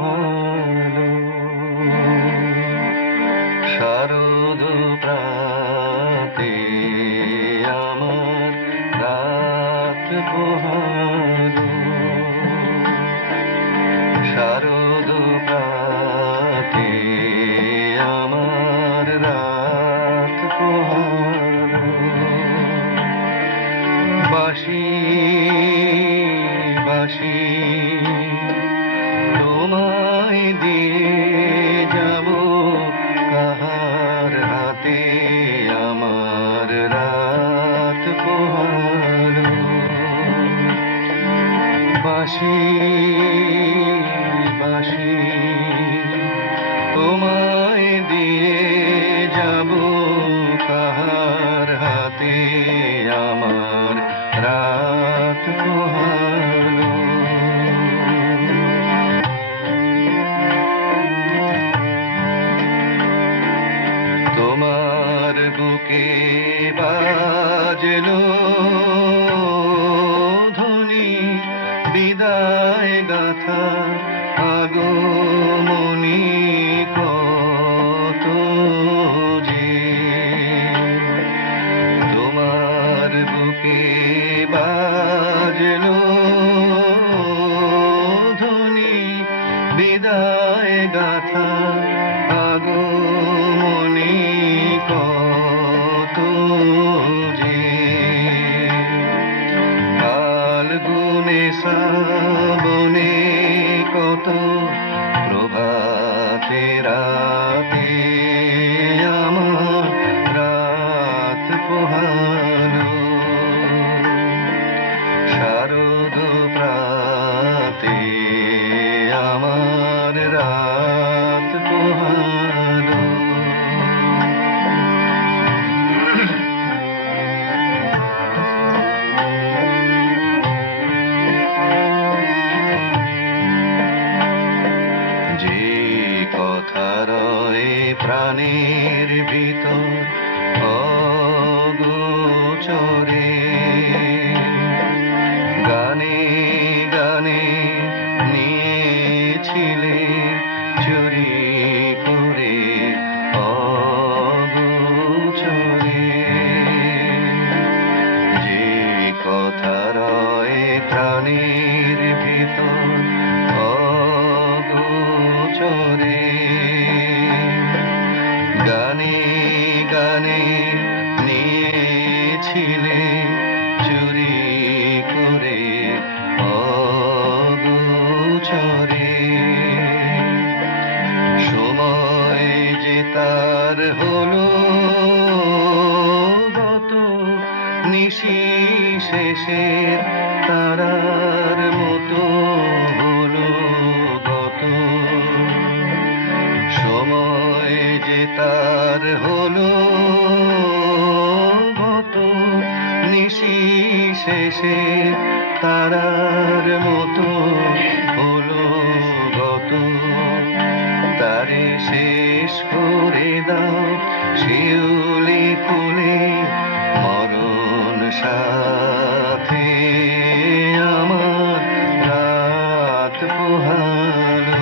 হলো শারদ প্রাতে আমার রাত পোহালো। বাসি time. শারদ প্রাতে আমার রাত পোহালো। যে কথা রয়ে প্রাণের ভিতর অগোচরে প্রাণের ভিতর অগোচরে গানে গানে নিয়েছিলে চুরি করে অগোচরে সময় যে তার হলো নিশি শেষে তারার মতো হলো গত সময় যে তার হলো গত, নিশি শেষে তারার মতো হলো গত। তারে শেষ করে দাও, শিউলি ফুলে পোহালো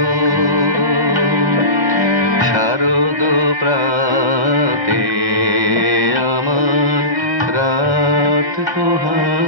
আমার রাত পোহালো